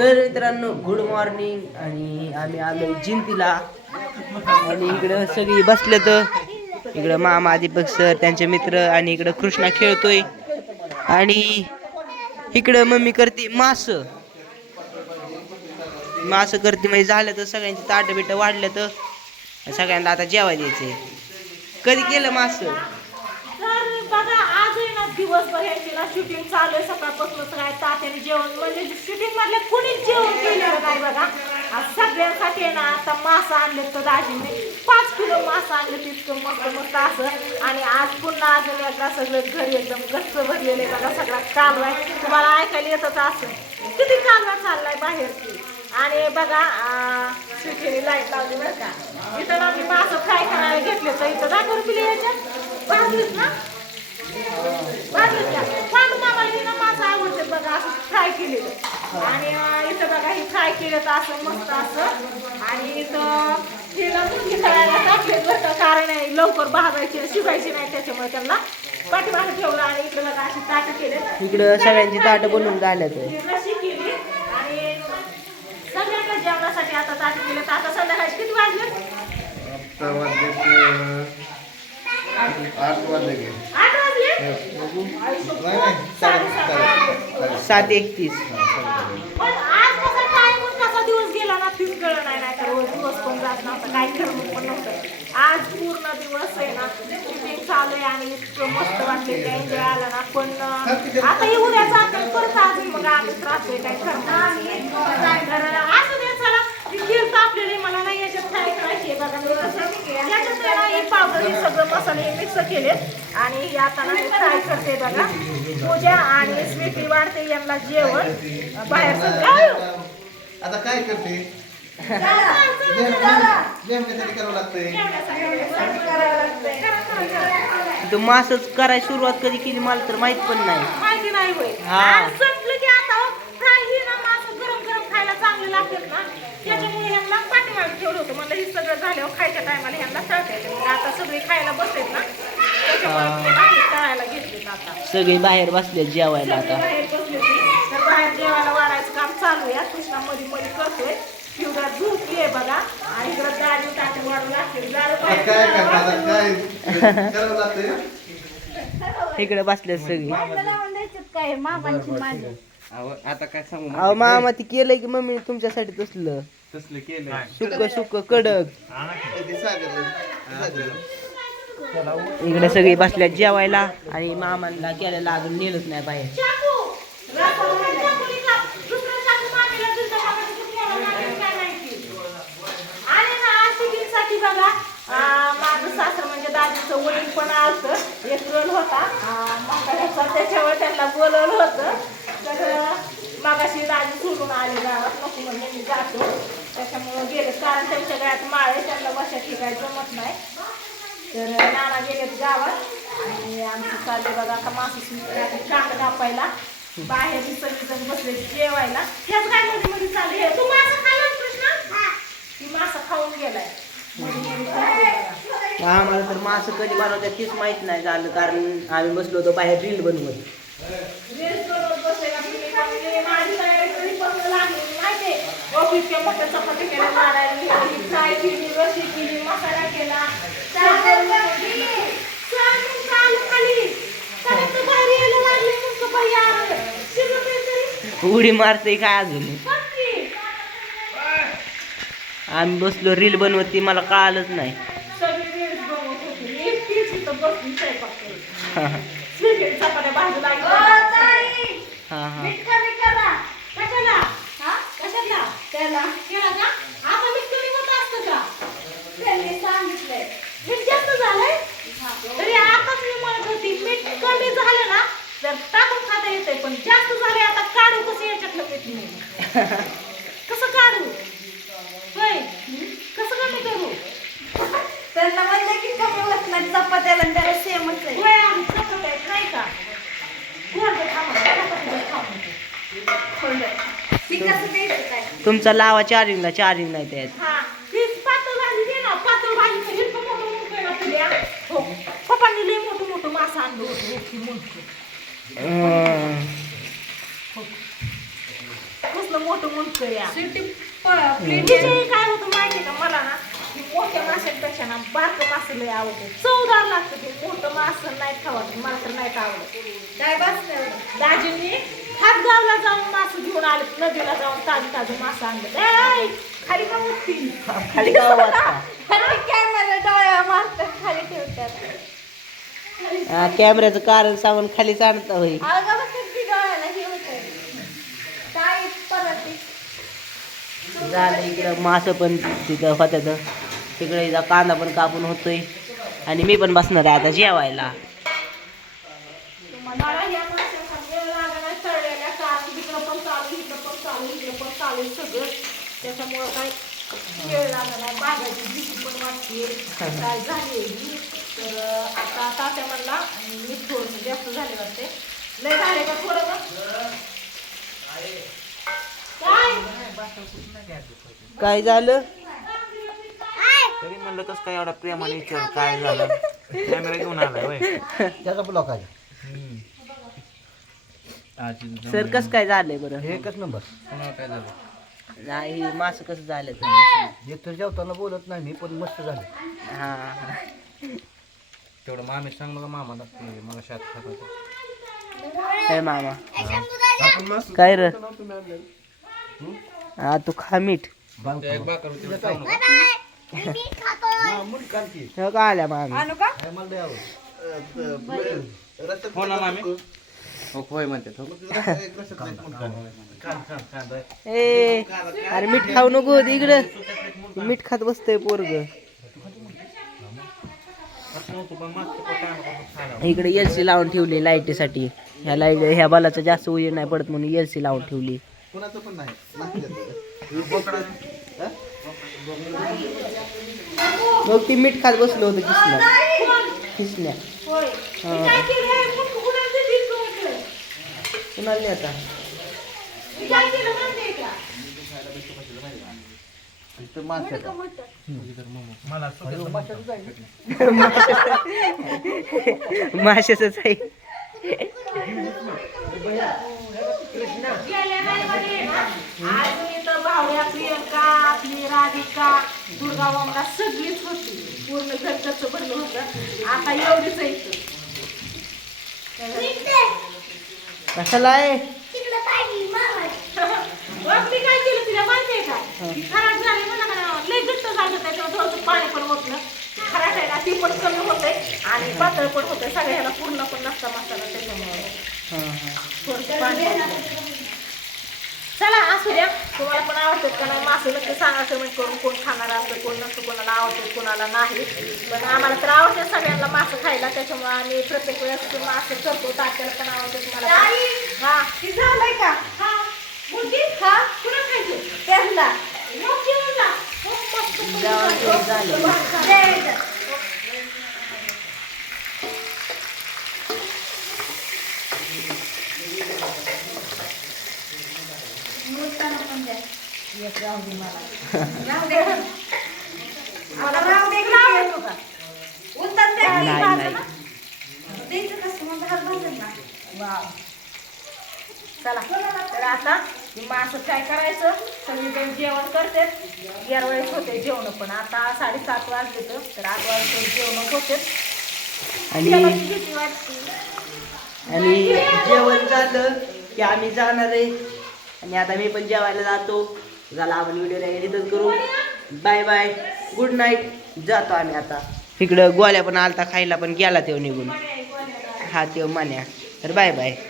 तर मित्रांनो good morning आणि आम्ही आलो जिंतीला. आणि इकडं सगळी बसले तर इकडं मामा दीपक सर त्यांचे मित्र आणि इकडं कृष्णा खेळतोय. आणि इकडं मम्मी करते मास. मास करते म्हणजे झालं तर सगळ्यांची ताटं बिटं वाढलं तर सगळ्यांना आता जेवाय द्यायचंय. कधी केलं मास तर बघा आज आहे ना दिवसभर यांची ना शूटिंग चालू आहे सकाळपासूनच काय तात्याने जेवण म्हणजे शूटिंग मधले कुणीच जेवण केलेलं नाही बघा. आज सगळ्यांसाठी ना आता मासा आणले तर दाजीने. पाच किलो मासा आणले तितकं मस्त मस्त असं. आणि आज पुन्हा अजून एकदा सगळं घरी एकदम गच्च भरलेलं आहे बघा सगळा कालवा आहे. तुम्हाला ऐकायला येतच असं किती कालवा चाललाय बाहेर? आणि बघा सुखेने लाइट लावली बरं का. इथं ना मी मासं फ्राय करायला घेतले तर इथं दाखव रुपये याच्यात. भाजलीत ना? भाजलीत का पांडू मामाला ना मासं आवडते बघा असं फ्राय केलेलं. आणि इथं बघा हे फ्राय केलं तर असं मस्त असं. आणि इथं हिला मुलगी करायला टाकले बरं का? कारण आहे लवकर भाजायची शिकायची नाही त्याच्यामुळे त्यांना पाठीमागे ठेवलं आणि इकडे बघा अशी ताटं केले इकडं सगळ्यांची ताटं बनवून झाल्या तर रशी केली? आणि सगळ्यांना जेवणासाठी आता ताट केलं तर आता संध्याकाळी किती वाजले? आठ वाजले. आठ वाजले? साडे सात एकतीस. पण आज टाइम कसा दिवस गेला ना तीच कळलं नाही नाही तर दिवस पण जात नव्हता काय करणं पण नव्हतं. आज पूर्ण दिवस आहे ना शूटिंग चालू आहे आणि इतकं मस्त वाटले एन्जॉय आला ना पण आता येऊ उद्या परत अजून मग आम्ही त्रास आहे काही करता तर असं दे चला गिफ्ट आपल्याला मला नाही याच्यात फ्राय करायची आहे बघा मी कसं याच्यात आहे ना हे पावडर हे सगळं मसाले हे मिक्स केले आणि हे आता ना फ्राय करते बघा. पूजा आणि स्वीटी वाढते यांना जेवण. बाहेर आता काय करते? मासच करायला सुरुवात कधी केली मला तर माहीत पण नाही. माहिती नाही होय हा. आणि संपलं की आता फ्राय ही ना मासं गरम गरम खायला चांगले लागतात ना त्याच्यामुळे ह्यांना पाठीमागे ठेवलं होतं म्हणलं हे सगळं झाल्यावर खायच्या टायमाला ह्यांना तळता येते मग आता सगळे खायला बसलेत ना. त्याच्यामुळे बाहेर तळायला घेतलेत आता. सगळी बाहेर बसले जेवायला सगळे आता. बाहेर बसले होते तर बाहेर जेवायला वाढायचं काम चालू आहे. कृष्णा मध्ये मध्ये करतोय. पिवळा झोपली आहे बघा. आणि इकडं गाडी ताटे वाढू लागते बाहेर. काय करावं लागतंय? इकडे बसले सगळी. काय मामांची माझी अहो, आता काय सांगू? अहो मामा ती केलंय की मम्मी तुमच्यासाठी तसलं. तसलं केलं. सुक सुक कडक. इकडे सगळी बसल्यात जेवायला आणि मामांना केलेला अजून नेलंच नाही बाहेर. माझं सासर म्हणजे दादीचं वडील पण आलतं एक रोल होता त्याच्यावर त्यांना बोलवलं होतं तर मगाशी सोडून आली गावात नको म्हणजे मी जातो. त्याच्यामुळं गेले कारण त्यांच्या गळ्यात माळ आहे त्यांना बशा ठिकाणी जमत नाही. तर नाना गेलेत गावात. आणि आमचं चालले बघा आता मासे कांदा कापायला. बाहेर सगळीजण बसले जेवायला. काय मध्ये मध्ये चालू आहे? तू मासा खाल्ला कृष्णा? ती मासा खाऊन गेलाय. आम्हाला तर मासं कधी बनवतात तेच माहीत नाही झालं. कारण आम्ही बसलो होतो बाहेर रील बनवत Reels बनवत बसले ना तुम्ही पण मी माझी तयारी कधीपासून लागली मोठ्या केल्या फ्राय केली रशी केली मसाला केला. उडी मारते काय अजून. आम्ही बसलो रील बनवत ती मला कळालंच नाही. सगळी reels बनवत होती. मी एकटीच इथं बसली स्वयंपाक करत. स्वीट चपात्या भाजू लागल्या. हा हा मीठ कमी करा. कशाला? हा? त्याला. केला का? आता मीठ कमी होत असतं का? त्यांनी सांगितलंय. मीठ जास्त झालंय? तरी आताच मी म्हणत होती, मीठ कमी झालं ना, तर टाकून खाता येतंय. पण जास्त झालंय, आता काढू कसं याच्यातलं मीठ मी? कसं काढू? होय? कसं कमी करू? त्यांना म्हणलं की कमी होत नाही चपात्याला त्याला सेमच आहे होय, आम्ही चपात्या आहेत, नाही का? कोण चपात्या खाऊन. ती कसं द्यायचं तुमचा लावा चार्जिंगला चार्जिंग नाही त्यात. हा. हो, काय होतं माहिती का मला ना? की मोठ्या माशांपेक्षा ना बारकं मासे लय आवडतं. चवदार लागतं ते मोठं मासं नाही खावत मला तर नाही आवडत. काय बसलं? दाजींनी हातगावला जाऊन मासं घेऊन आले नदीला जाऊन ताजी ताजी मासं आणलं खाली का उठती? खाली का? कॅमेरा डोळ्या मारतात खाली ठेवतात. हा, कॅमेऱ्याचं कारण सामान खालीच आणता होई अगं बघ किती डोळ्याला हे होतं काय परत ते झालं इकडं मासं पण तिथं होत्यात. तिकडे इथं कांदा पण कापून होतोय. आणि मी पण बसणार आहे आता जेवायला मला ह्या माशांचा वेळ लागला तळलेल्या कारण तिकडं पण चालू इकडं पण चालू चालू सगळं. त्याच्यामुळं काय वेळ लागला बागाची भीती पण वाटते. काय? झाली तर आता तात्या म्हणला मी थोडं जास्त झाले वाटते. लय झाले का थोडं काय? काय झालं? तरी म्हणलं कसं काय एवढा प्रेमाने विचार काय झालं? कॅमेरा घेऊन आलाय होय. त्याचा ब्लॉक आहे सर कसं काय झालंय बरं? एकच नंबर. कोणाला काय झालं नाही मासं कसं झालं तर? हे तर जेवताना बोलत नाही मी पण मस्त झालं. हा. तेवढं मामी सांगलं का मामाला की मला शात खात काय मामा? काय र? हा तू खा मीठ. त्या एक बाकर होती खाऊ नका. हो का आल्या मामी. आणू का? हो ना मामी हो, होय म्हणते हो. ए अरे मीठ खाऊ नको इकडं. मीठ खात बसतय पोरग. इकडे एल सी लावून ठेवली लाईटीसाठी. ह्या लाइट ह्या बालाचा जास्त उजेड नाही पडत म्हणून एल सी लावून ठेवली. मग ती मीठ खात बसलो होतं किसल्या. किसल्या होय मी काय केलं मुंडकं कुणाला ते दिलं म्हटलं कुणाला नाही आता? मी काय केलं माहितीये का माशाच आहे. आपली राधिका दुर्गा वंगा सगळीच होती पूर्ण घरचं भरलं होतं. आता एवढीच आहे इथं. कशाला आहे? बघ मी काय केलं तुला माहितीये का? ती पाणी पण ओतलं खराब आहे ना ती पण कमी होते आणि पातळ पण होते सगळ्याला पूर्ण पण नसता मसाला त्याच्यामुळे हा, हा. थोडंसं पाणी ओतलं. चला असू द्या. तुम्हाला पण आवडतात का नाही? मासे नक्की सांगा कमेंट करून कोण खाणार असतं कोण नसतं कोणाला आवडतं कोणाला नाही. पण आम्हाला तर आवडतं सगळ्यांना मासं खायला. त्याच्यामुळे आम्ही प्रत्येक वेळेस मासं करतो. तात्याला पण आवडतं तुम्हाला. हा. झालंय का? हा. हा. त्यांना. झालं. बरं, द्यायचं. मुलताना पण द्या. राहू दे. आता राहू दे की येतो का? उलटान द्या की नाही, भाजं नाही. ना. द्यायचं कसं मग हात भाजत वाव. चला तर आता मासं काय करायचं? सगळीजण जेवण करते वेळेस होते जेवण पण आता साडेसात वाजले तर आठ वाजता जेवण होते आणि आणि जेवण झालं की आम्ही जाणार आहे. आणि आता मी पण जेवायला जातो. झाला आपण व्हिडिओ इथंच करू. बाय बाय गुड नाईट जातो आम्ही आता. तिकडं गोल्या पण आलता खायला पण गेला तेव्हा निघून. हा तेव्हा मान्या तर बाय बाय